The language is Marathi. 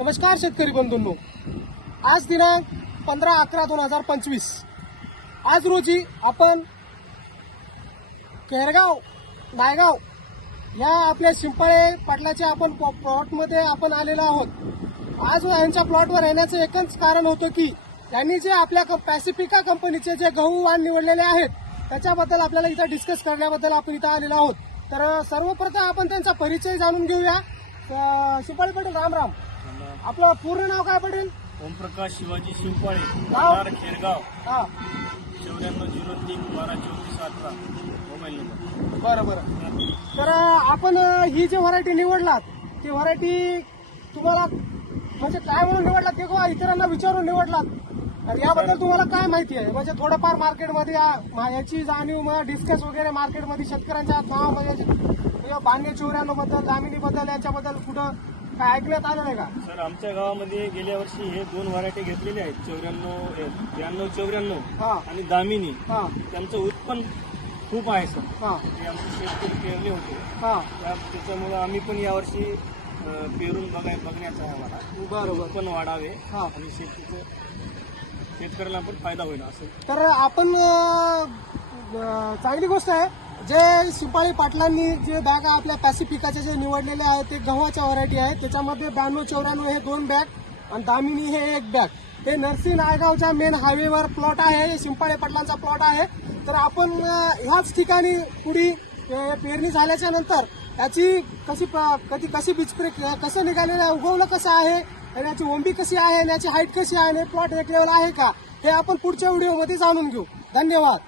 नमस्कार शेतकरी बंधूंनो, आज दिनांक 15/11/2025 आज रोजी आपण केरगाव नायगाव या आपल्या शिंपाळे पाटलाच्या आपण प्लॉटमध्ये आपण आलेलो आहोत। आज यांच्या प्लॉटवर येण्याचं एकच कारण होतं की त्यांनी जे आपल्या पॅसिफिका कंपनीचे जे गहू वाण निवडलेले आहेत त्याच्याबद्दल आपल्याला इथं डिस्कस करण्याबद्दल आपण इथं आलेलो आहोत। तर सर्वप्रथम आपण त्यांचा परिचय जाणून घेऊया। शिंपाळे पाटील, राम राम। आपलं पूर्ण नाव काय पडेल? ओमप्रकाश शिवाजी शिंपाळे, गाव? खेरगाव, हा 9403122418 मोबाईल नंबर। बरं। तर आपण ही जी व्हरायटी निवडलात ती व्हरायटी तुम्हाला म्हणजे काय म्हणून निवडलात ते किंवा इतरांना विचारून निवडलात? आणि याबद्दल तुम्हाला काय माहिती आहे? म्हणजे थोडंफार मार्केटमध्ये याची जाणीव मग डिस्कस वगैरे मार्केटमध्ये शेतकऱ्यांच्या नावामध्ये बांधणे 94 बद्दल, दामिनी बद्दल याच्याबद्दल कुठं काय ऐकण्यात आलं नाही का? सर, आमच्या गावामध्ये गेल्या वर्षी हे दोन व्हरायटी घेतलेले आहेत, 93-94 हा आणि दामिनी। हा त्यांचं उत्पन्न खूप आहे सर। हा ते आमचे शेतकरी पेरले होते, हा त्याच्यामुळे आम्ही पण यावर्षी पेरून बघण्याचा आहे आम्हाला। बरोबर। उत्पन्न वाढावे हा आणि शेतकऱ्याला पण फायदा होईल असं। तर आपण चांगली गोष्ट आहे जे शिंपाळे पाटलांनी जे बॅग आपल्या पॅसिफिकाचे जे निवडलेले आहेत ते गव्हाच्या व्हरायटी आहेत। त्याच्यामध्ये 92-94 हे 2 बॅग आणि दामिनी हे 1 बॅग। हे नरसी नायगावच्या मेन हायवेवर प्लॉट आहे, हे शिंपाळे पाटलांचा प्लॉट आहे। तर आपण ह्याच ठिकाणी पुढे पेरणी झाल्याच्या नंतर याची कशी बीज कसं निघालेलं आहे, उगवलं कसं आहे आणि याची ओंबी कशी आहे आणि याची हाईट कशी आहे आणि प्लॉट एक लेवल आहे का, हे आपण पुढच्या व्हिडिओमध्ये जाणून घेऊ। धन्यवाद।